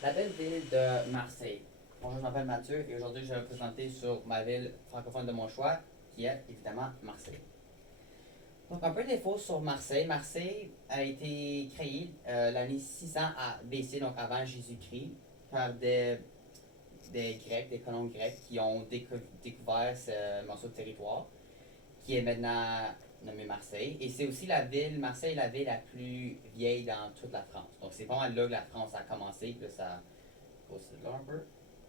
La belle ville de Marseille. Bonjour, je m'appelle Mathieu et aujourd'hui je vais vous présenter sur ma ville francophone de mon choix, qui est évidemment Marseille. Donc un peu d'infos sur Marseille. Marseille a été créée l'année 600 à BC, donc avant Jésus-Christ, par des Grecs, des colons grecs qui ont découvert ce morceau de territoire, qui est maintenant nommé Marseille. Et c'est aussi Marseille est la ville la plus vieille dans toute la France. Donc c'est pas mal là que la France a commencé, puis là ça aussi là un peu.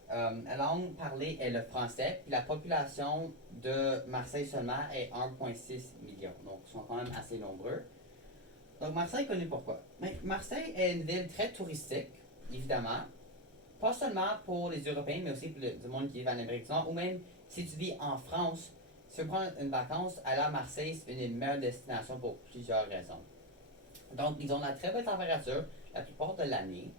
La langue parlée est le français, puis la population de Marseille seulement est 1,6 million. Donc, ils sont quand même assez nombreux. Donc, Marseille est connu pourquoi? Marseille est une ville très touristique, évidemment. Pas seulement pour les Européens, mais aussi pour le monde qui vit en Amérique du Nord, ou même si tu vis en France, si tu veux prendre une vacance, aller à Marseille, c'est une des meilleures destinations pour plusieurs raisons. Donc, ils ont la très belle température la plupart de l'année.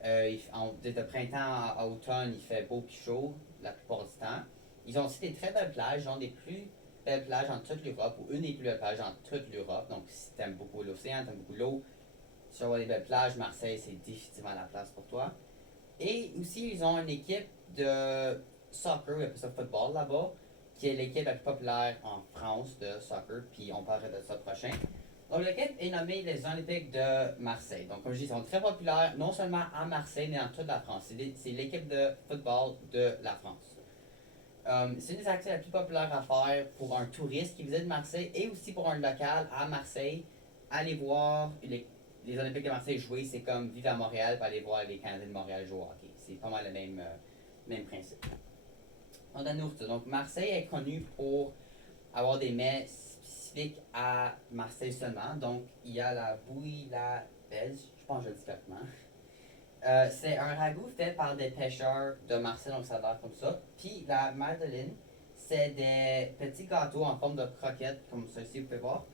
De printemps à automne, il fait beau et chaud la plupart du temps. Ils ont aussi des très belles plages, ils ont des plus belles plages en toute l'Europe, ou une des plus belles plages en toute l'Europe. Donc, si tu aimes beaucoup l'océan, tu aimes beaucoup l'eau, si tu veux des belles plages, Marseille, c'est définitivement la place pour toi. Et aussi, ils ont une équipe de soccer, ou ça football là-bas, qui est l'équipe la plus populaire en France de soccer, puis on parlera de ça prochain. Donc, l'équipe est nommée les Olympiques de Marseille. Donc, comme je dis, ils sont très populaires, non seulement à Marseille, mais dans toute la France. C'est l'équipe de football de la France. C'est une des activités les plus populaires à faire pour un touriste qui visite Marseille et aussi pour un local à Marseille. Aller voir les Olympiques de Marseille jouer, c'est comme vivre à Montréal et aller voir les Canadiens de Montréal jouer au hockey. C'est pas mal le même principe. On a nourriture. Donc, Marseille est connue pour avoir des mets spécifiques à Marseille seulement. Donc, il y a la bouille la belge, je pense que je le dis correctement. C'est un ragoût fait par des pêcheurs de Marseille, donc ça a l'air comme ça. Puis la madeleine, c'est des petits gâteaux en forme de croquettes, comme ceci, vous pouvez voir,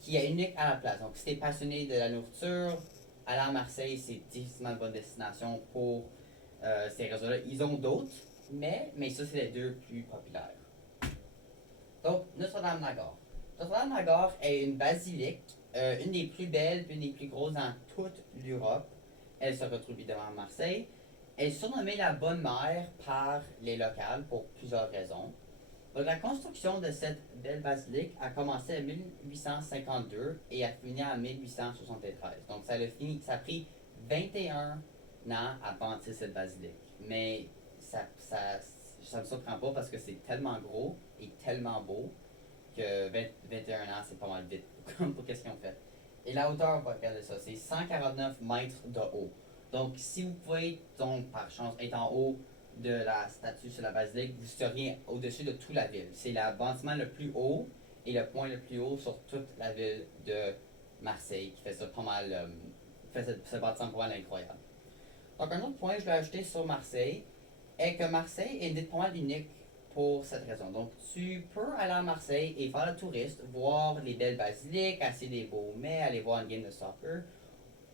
qui est unique à la place. Donc, si t'es passionné de la nourriture, aller à Marseille, c'est difficilement une bonne destination pour ces réseaux-là. Ils ont d'autres, mais ça, c'est les deux plus populaires. Donc, Notre-Dame-la-Gare. Notre-Dame-la-Gare est une basilique, une des plus belles, une des plus grosses dans toute l'Europe. Elle se retrouve évidemment à Marseille. Elle est surnommée la Bonne Mère par les locales pour plusieurs raisons. Donc, la construction de cette belle basilique a commencé en 1852 et a fini en 1873. Donc, ça a pris 21 ans à bâtir cette basilique. Mais ça me surprend pas parce que c'est tellement gros et tellement beau que 21 ans, c'est pas mal vite pour qu'est-ce qu'ils ont fait. Et la hauteur, on va regarder ça, c'est 149 mètres de haut. Donc, si vous pouvez, donc, par chance, être en haut de la statue sur la basilique, vous seriez au-dessus de toute la ville. C'est le bâtiment le plus haut et le point le plus haut sur toute la ville de Marseille, qui fait ça pas mal, fait ce bâtiment pas mal incroyable. Donc, un autre point que je vais ajouter sur Marseille est que Marseille est une ville pas mal unique pour cette raison. Donc, tu peux aller à Marseille et faire le touriste, voir les belles basiliques, acheter des beaux mets, aller voir une game de soccer.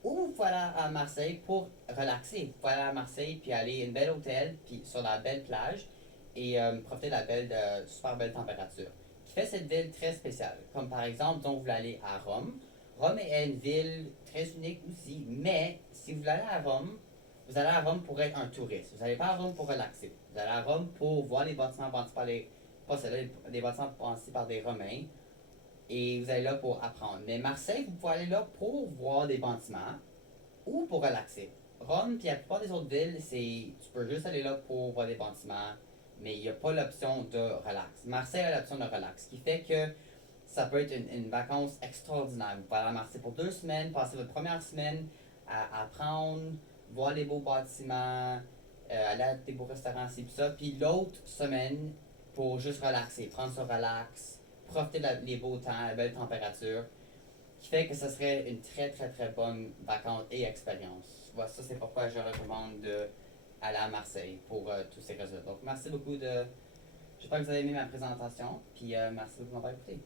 Ou vous pouvez aller à Marseille pour relaxer. Vous pouvez aller à Marseille puis aller à un bel hôtel, puis sur la belle plage et profiter de la super belle température. Qui fait cette ville très spéciale. Comme par exemple, donc vous voulez aller à Rome. Rome est une ville très unique aussi, mais si vous voulez aller à Rome, vous allez à Rome pour être un touriste. Vous n'allez pas à Rome pour relaxer. Vous allez à Rome pour voir les bâtiments bâtis par pas les bâtiments bâtis par des Romains. Et vous allez là pour apprendre. Mais Marseille, vous pouvez aller là pour voir des bâtiments ou pour relaxer. Rome, puis la plupart des autres villes, tu peux juste aller là pour voir des bâtiments, mais il n'y a pas l'option de relax. Marseille a l'option de relax, ce qui fait que ça peut être une vacance extraordinaire. Vous pouvez aller à Marseille pour 2 semaines, passer votre première semaine à apprendre, voir les beaux bâtiments, aller à des beaux restaurants, c'est tout ça. Puis l'autre semaine, pour juste relaxer, prendre son relax, profiter des beaux temps, la belle température, qui fait que ce serait une très très très bonne vacance et expérience. Voilà, ça c'est pourquoi je recommande d'aller à Marseille pour tous ces raisons. Donc merci beaucoup de. J'espère que vous avez aimé ma présentation, puis merci beaucoup de m'avoir écouté.